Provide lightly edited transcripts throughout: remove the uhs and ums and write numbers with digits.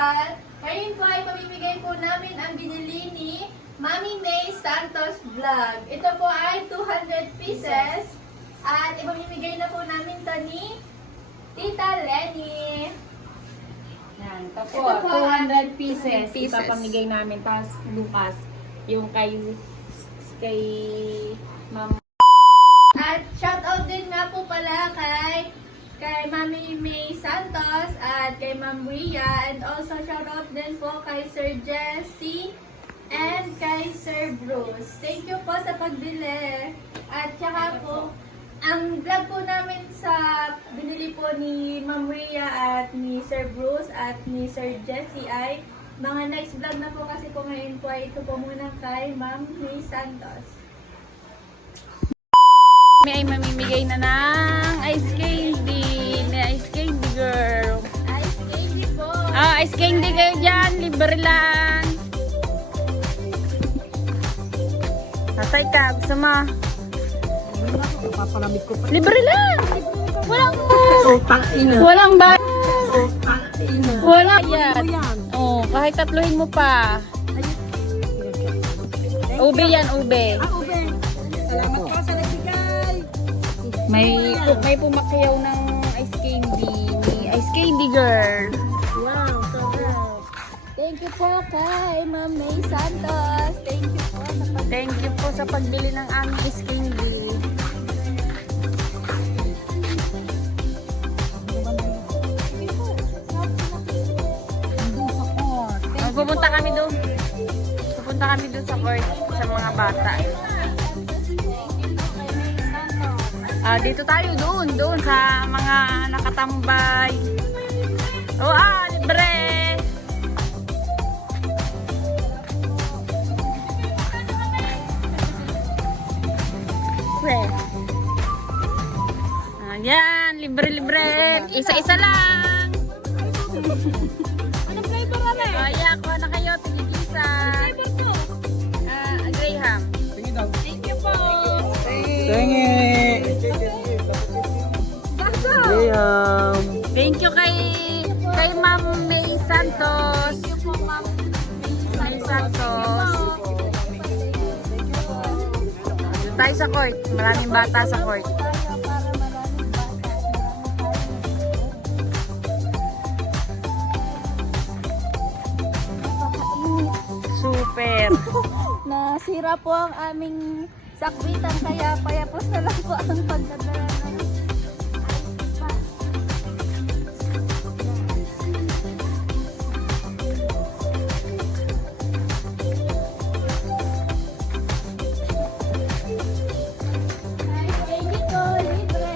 Vlog. Ngayon po ay pamimigay po namin ang binili ni Mami May Santos Vlog. Ito po ay 200 pieces. At ipamimigay na po namin to ni Tita Lenny. Yan, ito po, Ito po, 200 pieces. pieces. Ipapamigay namin. Tapos Lucas, yung kay Ma'am. At shoutout din nga po pala kay Mami May Santos at kay Ma'am Ria. And also shoutout din po kay Sir Jesse and kay Sir Bruce. Thank you po sa pagbili. At saka po, ang vlog po namin sa binili po ni Ma'am Ria at ni Sir Bruce at ni Sir Jesse ay mga next vlog na po kasi po ngayon po ay ito po muna kay Ma'am May Santos. May mamimigay na ng ice candy. May ice candy girl. Ice candy po. Ice candy kayo dyan. Libre lang. Tatay ka, gusto mo? Papalamig ko pa. Libre lang. Walang Ina. walang ba? Ina. Walang Ano yan. yan? Oh, kahit tatluhin mo pa. Ube yan, ube. Ube. Salamat po sa nagbigay. May pumakyaw ng ice candy. Ni ice candy girl. Wow, sarap. Thank you po kay Ma'am May Santos. Thank you po. Thank you po sa pagbili ng aming ice candy. Pupunta kami doon. Pupunta kami doon sa court sa mga bata. Dito tayo doon sa mga nakatambay. Libre. Yan, libre-libre. Isa-isa lang. Anong flavor kami? Kaya, kuha na kayo. Tigigisa. Flavor to? Graham. Thank you po. Tingin. Graham. Thank you kay Ma'am May Santos. Thank you po, Ma'am May Santos. Doon tayo sa court. Maraming bata sa court. Super. Nasira po ang aming sakbitan kaya payapos na lang po ang pagdadala ng ice pack. Ice candy ko, libre.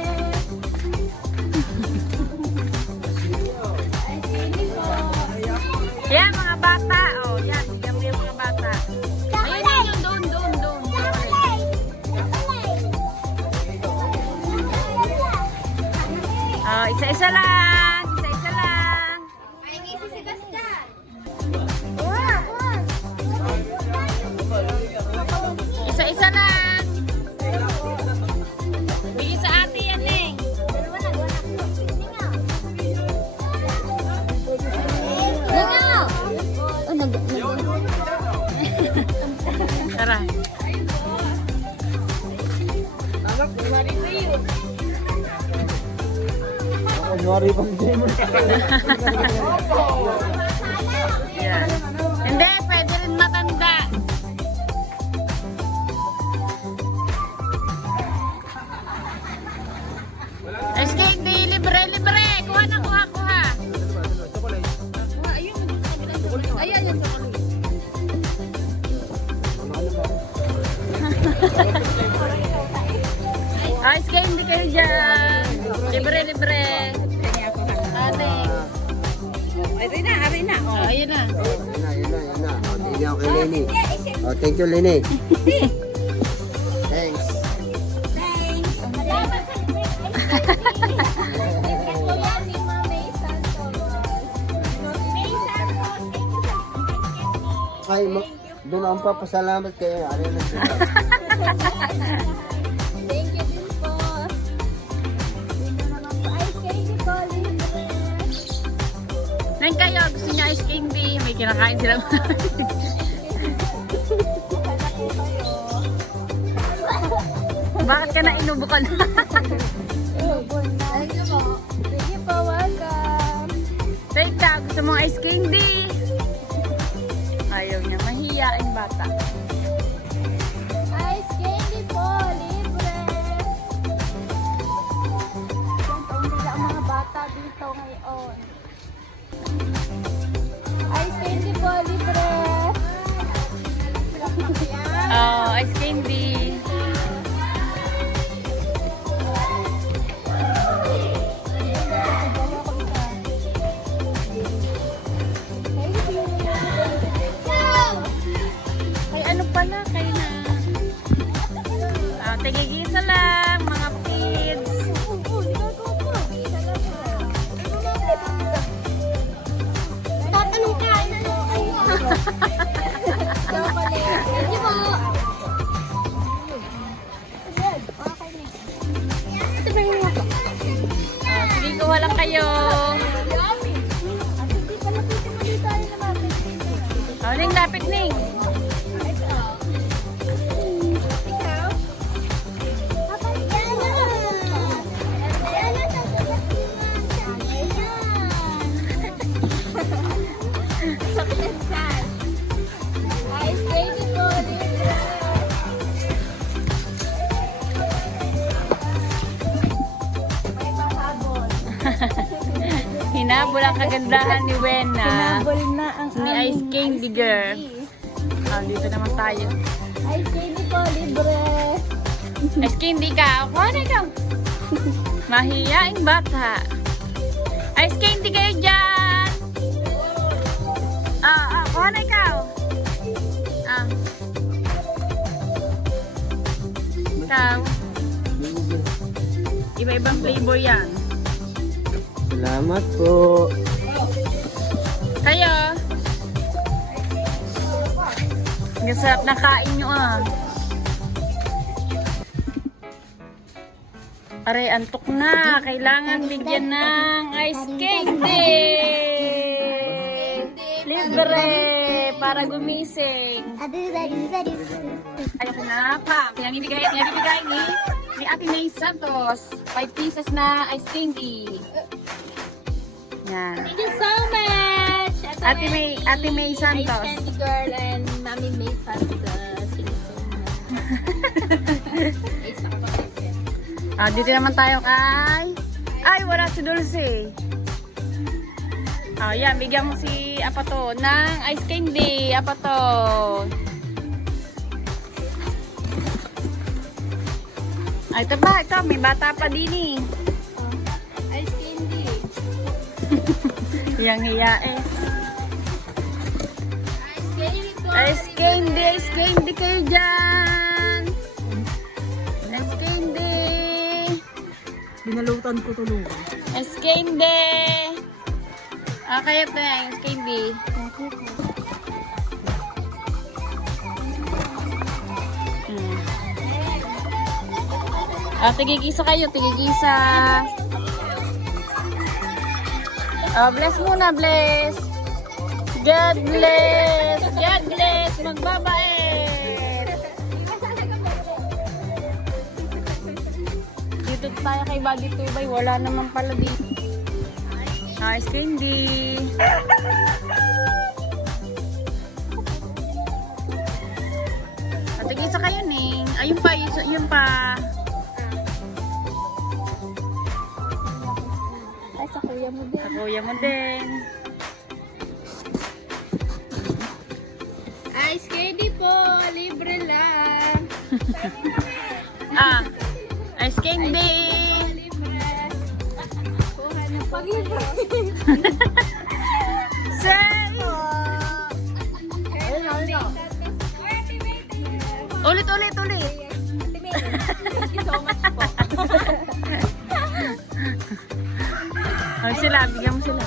Ice candy po. Yan, mga bata. Yan. Bigyan mo yung mga bata. Ayun, yun. Doon. Isa-isa lang. Isa-isa lang. Pahingi si Sebastian. Isa-isa lang. Bigay sa ate yan eh. Tara. Kunwari pang game. Yan. Hindi, pwede rin matanda. SKD, libre. Kuha na, kuha. Ayun. Ice candy kayo dyan. Libre. Ate. Ayun na. Yan na. Thank you kay Lenny. Thank you, Lenny. Thanks. Ay, doon ang papasalamat kay Ariana. Thank you din po. Dito naman po. Ice candy po, libre. Nang kayo, gusto niya ice candy. May kinakain sila. Bakit ka na inubukan? Thank you po. Sige po, welcome. Wait lang, gusto mong ice candy? Ayaw niya, mahiyain bata. Ice candy po, libre. Siyempre, ang mga bata dito ngayon. Ice candy po, libre. Oh, ice candy. Ay, ano pala? Kayo na. Tigigisa lang, mga kids. Tatanong ka na Thank you po. Ito ba yung ako? Sige, kuha lang kayo. Ning, lapit Ning. Hinabol ang kagandahan ni Wena. na ang Ni Ice Candy Girl. Dito naman tayo. Ice candy po, libre. Ice Candy ka. Kuha na ikaw. Mahiyaing bata. Ice Candy kayo dyan. Kuha na ikaw. Ikaw. Iba-ibang flavor yan. Salamat po. Kayo. Ang sarap na kain nyo Aray, antok na. Kailangan bigyan ng ice candy. Libre. Para gumising. Ayoko na. Yang ibigay ni Ate May Santos. 5 pieces na ice candy. Yan. Thank you so much. Ate May Santos. Ice candy girl and Mami May Santos. Thank you so much. Dito naman tayo kay... Ay, wala si Dulce. Yan. Bigyan mo si Apato ng ice candy. Apato. Ito ba? Ito. May bata pa din eh. Ice candy. Yang hiya eh. Ice candy po. Ice candy kayo dyan. Ice candy. Binalutan ko tulungan. Ice candy. Kaya pa ice candy. Tigigisa kayo, tigigisa. Bless muna, bless. God bless. God bless. Magbabait. Dito tayo kay Buddy Tubay. Wala naman pala dito. Ice candy. Tigisa kayo, Ning. Ayun pa, yun pa. Ay, sa kuya mo din. Sa kuya mo din. Ice candy po. Libre lang. Ice candy. Libre. Kuha na po. Pag-libre. Say! Ulit. Thank you so much po. Sila, bigyan mo sila.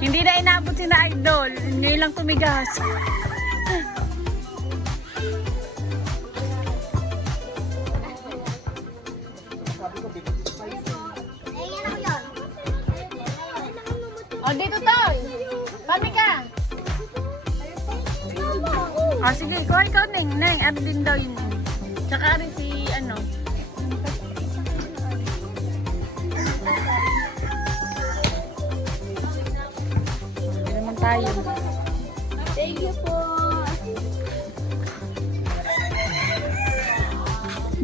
Hindi na inabot si na Idol. Ngayon lang tumigas. O, dito Toy. Kami ka. O, sige, kuha ikaw, Neng. Neng, ano din daw yun. Tsaka rin si, ano. Hindi naman tayo. Thank you po.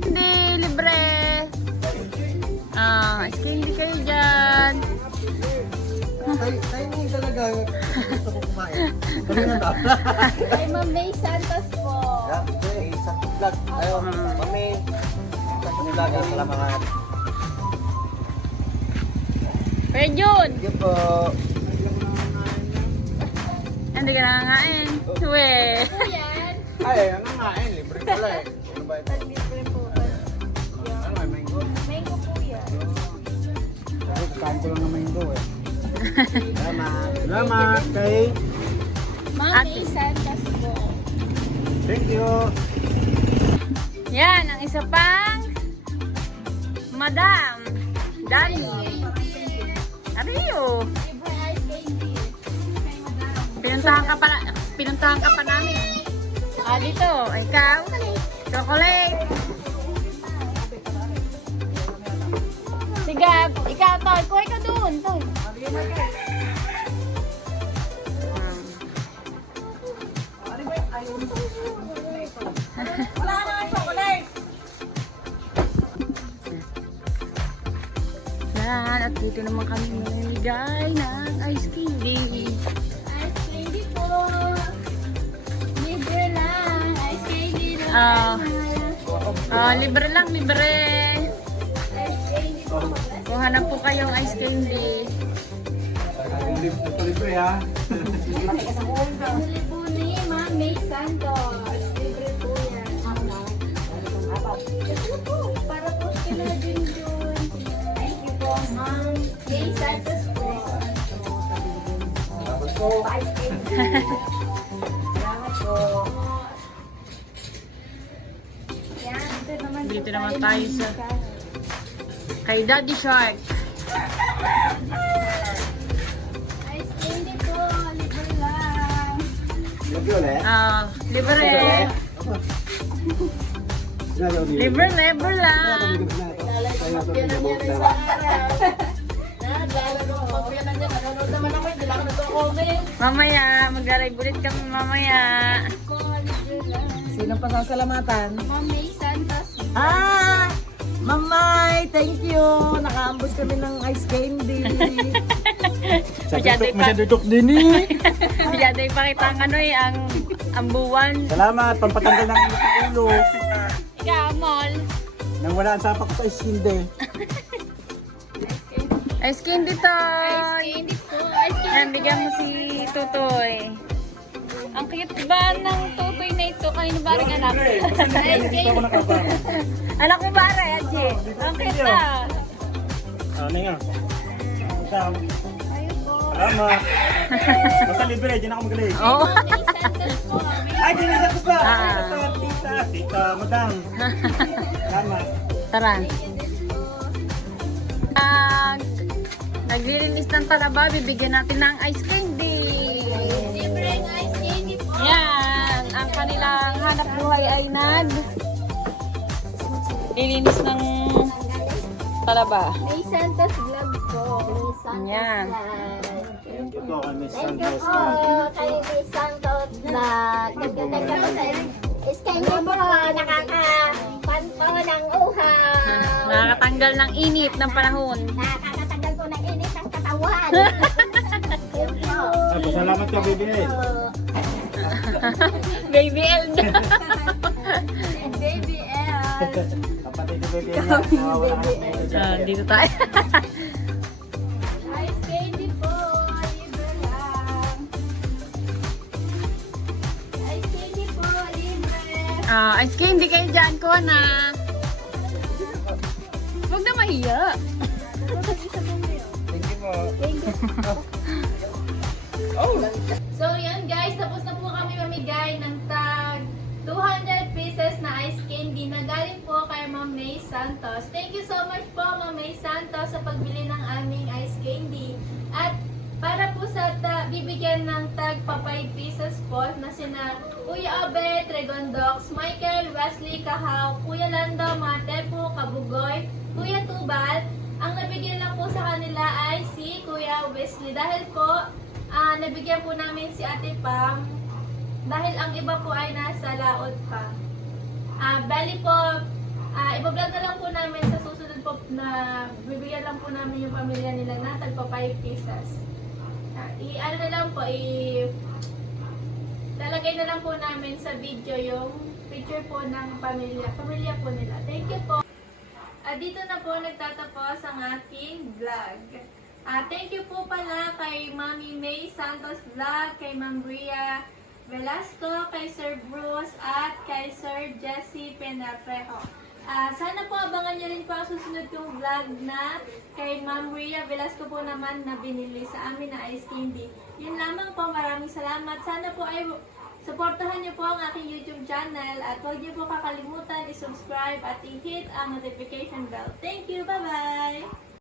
Hindi, libre. Hindi kayo dyan. Tayo na talaga. Gusto ko kumain. Kami na ba? Kay Ma'am May Santos po. Okay, isang vlog. Ayaw, mami. Isang vlog. Salamat. Kuya Jun, Thank you po. hindi ka nangangain. We. Po yan. Ay, ano nga eh. Libre pala eh. Ano ba ito? Libre po. Ano may mango? Mango po yan. Kain ko lang ng mango eh. Salamat. Salamat kay. Ma'am Ate. May Santos po. Thank you. Yan, ang isa pang Madam Dani. Ariyo. Libre ice candy. Kay Madam. Pinuntahan ka pa namin. Dito, ikaw. Chocolate. Sige, ikaw, Toy. Kuha ka dun, Toy. Yan, at dito naman kami mamimigay ng ice candy. Ice candy po. Libre lang. Ice candy lang. Libre lang, libre. Ice candy po. Kuha na po kayong ice candy. Libre ha. Libre po ni Ma'am May Santos. Libre po yan. Ito po. Para po sila din dun. Thank you po, Ma'am May Santos po. Salamat po. Ice candy. Salamat po. Yan, Dito naman tayo sa kay Daddy Shark. Ice candy po. Libre lang. Libre ulit. Libre. Libre, libre lang. Mamaya, mag-live ulit kami mamaya. Po, libre lang. Sinong pasasalamatan? Ma'am May Santos. Mamay, thank you. Nakaambos kami ng ice candy. Masyadudok din eh. Masyado ipakita ang ano eh, ang buwan. Salamat, pampatanggal ng init ng ulo. Ikaw, Mol. Nang wala ang sapak ko sa isinde. Ice candy to. Ice candy po. Ice candy. Yan, bigyan mo si Tutoy. Ang cute ba ng Tutoy na ito? Kanino ba rin anak? Ice candy. Anak ko ba rin, Aji? Ang cute na. Ano nga? Ayun po. Salamat. Basta libre, dyan ako magaling. Oo. May Santos po. Ay, dyan na sa basta. Ah. Tita, madam. Salamat. Tara. Nagre-release ng talaba, bibigyan natin ng ice candy. Libre ng ice candy po. Yan, ang kanilang hanap buhay ay nilinis ng talaba. May Santos vlog po. May Santos Yan. vlog. Thank you po kay Miss Thank you Santos. po kay May Santos vlog. Nagdadagdag po sa iskanya po. Nakakapan po ng uhaw. Nakakatanggal ng init ng panahon. Nakakatagal po ng init ng katawan. Thank you. Ay, pasalamat ka, baby. Baby L. Baby L. Kapatid ni baby. Nawawala ka ng baby. Dito tayo. Ice candy po. Libre lang. Ice candy po. Libre. Ice candy kayo dyan, kuha na. Huwag na mahiya. Thank you po. So yun guys, tapos na po kami mamigay ng tag 200 pieces na ice candy na galing po kay Ma'am May Santos. Thank you so much po Ma'am May Santos sa pagbili ng aming ice candy. At Para po sa bibigyan ng tag pa 5 pesos po na sina Kuya Abe, Tregondox, Michael, Wesley, Kahaw, Kuya Lando, Matepo, Kabugoy, Kuya Tubal. Ang nabigyan lang po sa kanila ay si Kuya Wesley. Dahil po, nabigyan po namin si Ate Pam dahil ang iba po ay nasa laot pa. Bali po, ibablog na lang po namin sa susunod po na bibigyan lang po namin yung pamilya nila na tagpa 5 pesos. Ano na lang po, lalagay na lang po namin sa video yung picture po ng pamilya po nila. Thank you po. Dito na po nagtatapos ang aking vlog. Thank you po pala kay Mami May Santos Vlog, kay Ma'am Bria Velasco, kay Sir Bruce, at kay Sir Jesse Penafrejo. Sana po abangan nyo rin po ang susunod yung vlog na kay Ma'am Bria Velasco po naman na binili sa amin na ice candy. Yun lamang po, maraming salamat. Sana po ay supportahan nyo po ang aking YouTube channel at huwag nyo po kakalimutan i-subscribe at i-hit ang notification bell. Thank you! Bye-bye!